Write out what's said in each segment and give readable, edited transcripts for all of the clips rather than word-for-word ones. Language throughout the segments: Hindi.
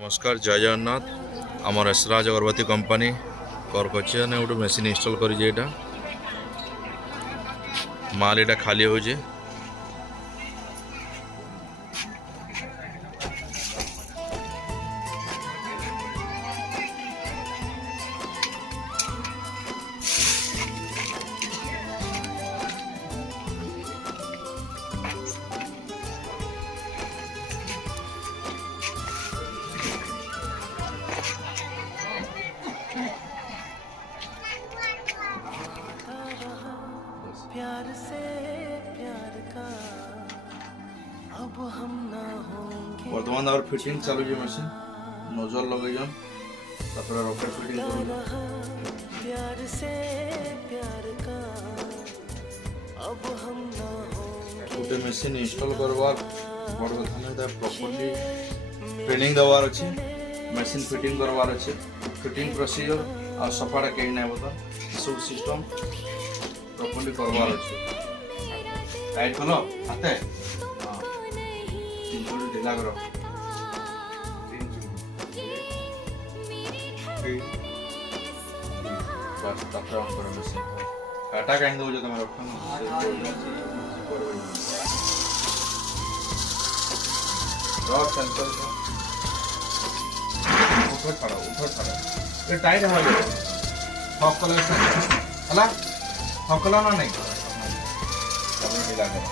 नमस्कार जय जगन्नाथ आमर एसराज अगरबत्ती कंपनी करकचे गोटे मेसीन इनस्टॉल कर माल यहाँ खाली हो प्यार से प्यार का अब हम ना होंगे। वर्तमान और फिटिंग चालू जे मशीन नोजल लगैजन तापर रॉकेट फिटिंग करू प्यार से प्यार का अब हम ना होंगे। गोटे मशीन इंस्टॉल करवार बड़ कथा नहीं था प्रॉपर्ली ट्रेनिंग देवार अच्छे मशीन फिटिंग करवार अच्छे फिटिंग प्रोसीजर और सफाटा कहीं नहीं बता सब सिस्टम प्रॉपर्ली करवार अच्छे टाइट करो हाथे हां सिंपल ढीला करो बस तापर ऑन करो मशीन काटा कहीं दो जो तुम रखो रॉड सेंसर ऊपर छाड़ो ये टाइट है वाले हॉक कलर से हला हॉक कलर ना नहीं कभी ढीला करो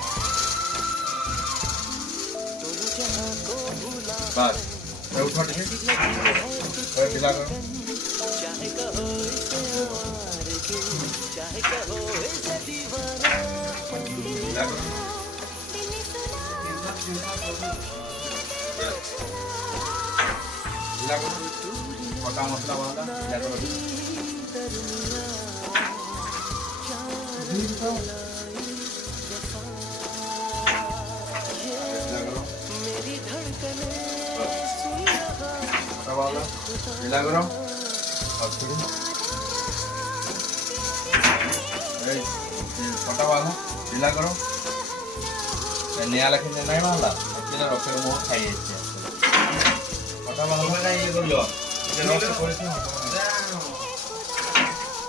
बस मैं उठा ठीक है ढीला करो चाहे कहो इसे आवारगी, चाहे कहो इसे दीवाना। ढीला करो ढीला करो पका मसला वाला ढीला करो ढीला करो मेरी धड़कने सुन रहा पका वाला ढीला करो और फिर पका वाला ढीला करो नया लखन नहीं वाला एक्चुअली रॉकेट मोह खाई पका वाला में ये कर लो ये रॉकेट कोई से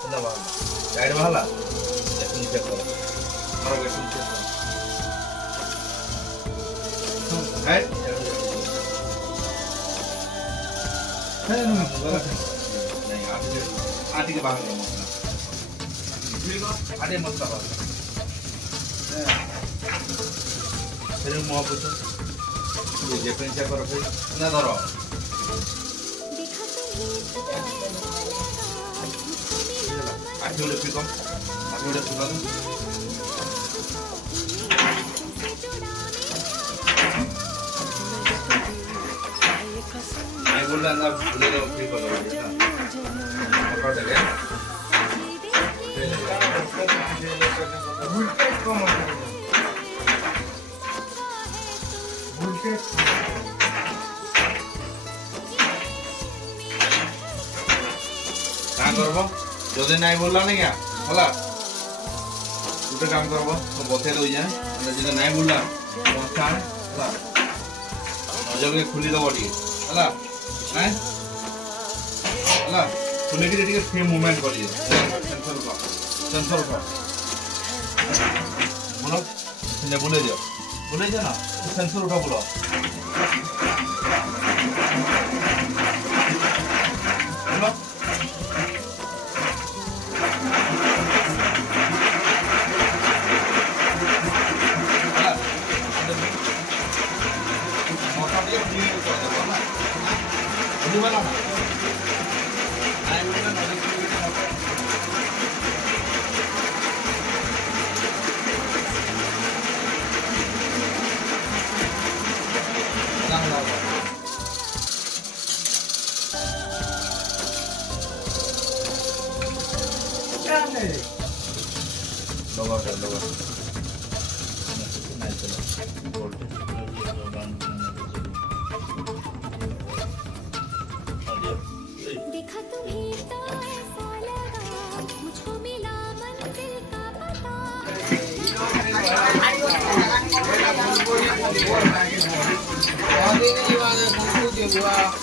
ढीला वाला साइड वाला लेकिन चेक करो और लेकिन चेक करो है नहीं आटे के बाहर मसला आटे मसला बाहर फिर मुँह पूछो ये जेपन चेक करो फिर ना धरो आटे वाले फिर कम आटे वाले फिर कम मैं बोल रहा था भूले लो फिर करो पकड़ दे क्या करबो जदि नहीं बोलला नहीं क्या होला गोटे काम करबो तो बते दो जाए जदि नहीं बोलला तो स्थान होला नजर खुली दबो टी होला हैं होला खुले के टी फ्री मूवमेंट करिए सेंसर को बोलो ने बोले जा ना सेंसर उठा बोलो बोलो देखा तुम्हें तो ऐसा लगा मुझको मिला मंजिल का पता। Pwede na iwanan kung studio, di ba?